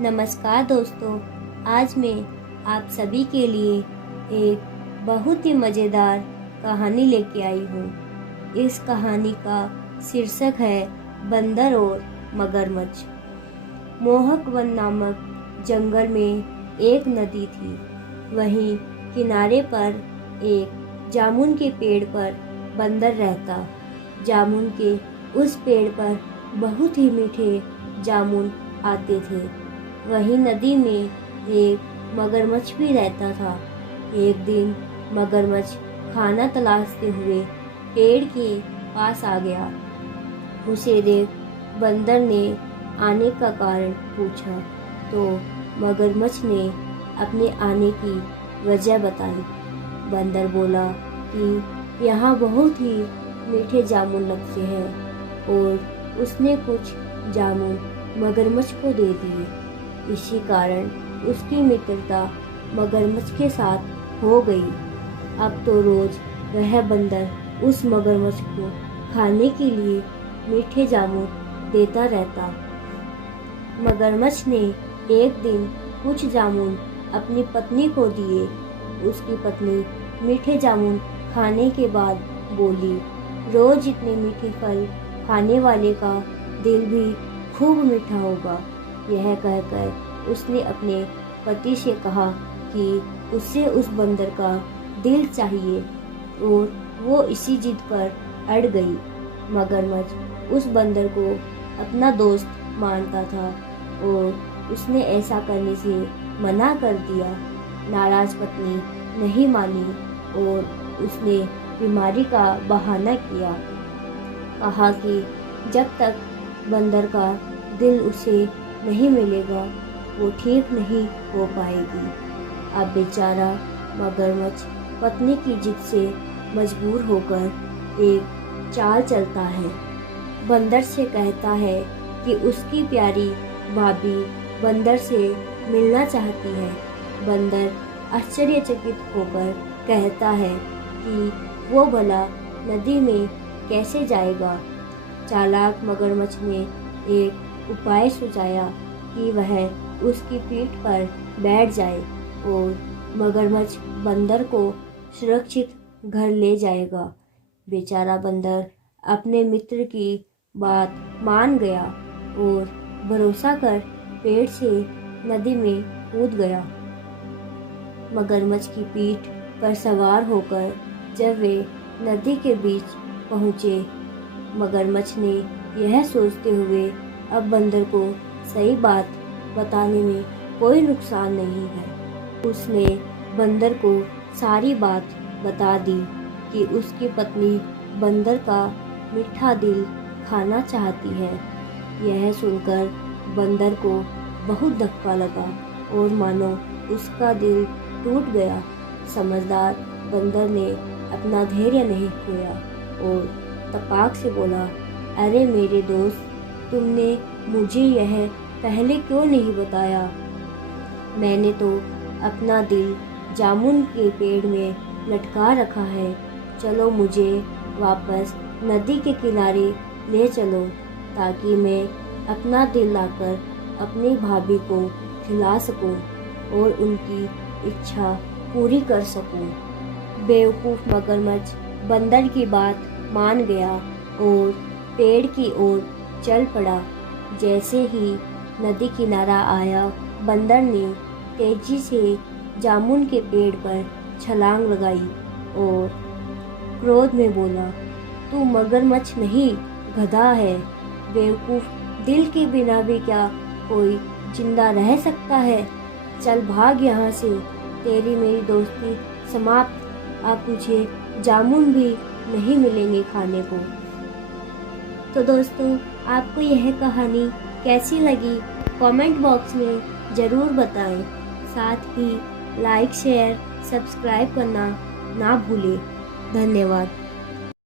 नमस्कार दोस्तों, आज मैं आप सभी के लिए एक बहुत ही मज़ेदार कहानी लेके आई हूँ। इस कहानी का शीर्षक है बंदर और मगरमच्छ। मोहक वन नामक जंगल में एक नदी थी। वहीं किनारे पर एक जामुन के पेड़ पर बंदर रहता। जामुन के उस पेड़ पर बहुत ही मीठे जामुन आते थे। वहीं नदी में एक मगरमच्छ भी रहता था। एक दिन मगरमच्छ खाना तलाशते हुए पेड़ के पास आ गया। उसे देख बंदर ने आने का कारण पूछा तो मगरमच्छ ने अपने आने की वजह बताई। बंदर बोला कि यहाँ बहुत ही मीठे जामुन लगते हैं और उसने कुछ जामुन मगरमच्छ को दे दिए। इसी कारण उसकी मित्रता मगरमच्छ के साथ हो गई। अब तो रोज वह बंदर उस मगरमच्छ को खाने के लिए मीठे जामुन देता रहता। मगरमच्छ ने एक दिन कुछ जामुन अपनी पत्नी को दिए। उसकी पत्नी मीठे जामुन खाने के बाद बोली, रोज इतने मीठे फल खाने वाले का दिल भी खूब मीठा होगा। यह कहकर उसने अपने पति से कहा कि उसे उस बंदर का दिल चाहिए और वो इसी जिद पर अड़ गई। मगरमच्छ उस बंदर को अपना दोस्त मानता था और उसने ऐसा करने से मना कर दिया। नाराज पत्नी नहीं मानी और उसने बीमारी का बहाना किया। कहा कि जब तक बंदर का दिल उसे नहीं मिलेगा वो ठीक नहीं हो पाएगी। अब बेचारा मगरमच्छ पत्नी की जिद से मजबूर होकर एक चाल चलता है। बंदर से कहता है कि उसकी प्यारी भाभी बंदर से मिलना चाहती है। बंदर आश्चर्यचकित होकर कहता है कि वो भला नदी में कैसे जाएगा। चालाक मगरमच्छ ने एक उपाय सुझाया कि वह उसकी पीठ पर बैठ जाए और मगरमच्छ बंदर को सुरक्षित घर ले जाएगा। बेचारा बंदर अपने मित्र की बात मान गया और भरोसा कर पेड़ से नदी में कूद गया। मगरमच्छ की पीठ पर सवार होकर जब वे नदी के बीच पहुँचे, मगरमच्छ ने यह सोचते हुए अब बंदर को सही बात बताने में कोई नुकसान नहीं है। उसने बंदर को सारी बात बता दी कि उसकी पत्नी बंदर का मीठा दिल खाना चाहती है। यह सुनकर बंदर को बहुत धक्का लगा और मानो उसका दिल टूट गया। समझदार बंदर ने अपना धैर्य नहीं खोया और तपाक से बोला, अरे मेरे दोस्त, तुमने मुझे यह पहले क्यों नहीं बताया? मैंने तो अपना दिल जामुन के पेड़ में लटका रखा है। चलो मुझे वापस नदी के किनारे ले चलो ताकि मैं अपना दिल लाकर अपनी भाभी को खिला सकूं और उनकी इच्छा पूरी कर सकूं। बेवकूफ़ मगरमच्छ बंदर की बात मान गया और पेड़ की ओर चल पड़ा। जैसे ही नदी किनारा आया, बंदर ने तेजी से जामुन के पेड़ पर छलांग लगाई और क्रोध में बोला, तू मगरमच्छ नहीं गधा है। बेवकूफ़, दिल के बिना भी क्या कोई जिंदा रह सकता है? चल भाग यहाँ से, तेरी मेरी दोस्ती समाप्त। अब तुझे जामुन भी नहीं मिलेंगे खाने को। तो दोस्तों, आपको यह कहानी कैसी लगी कमेंट बॉक्स में ज़रूर बताएं। साथ ही लाइक, शेयर, सब्सक्राइब करना ना भूलें। धन्यवाद।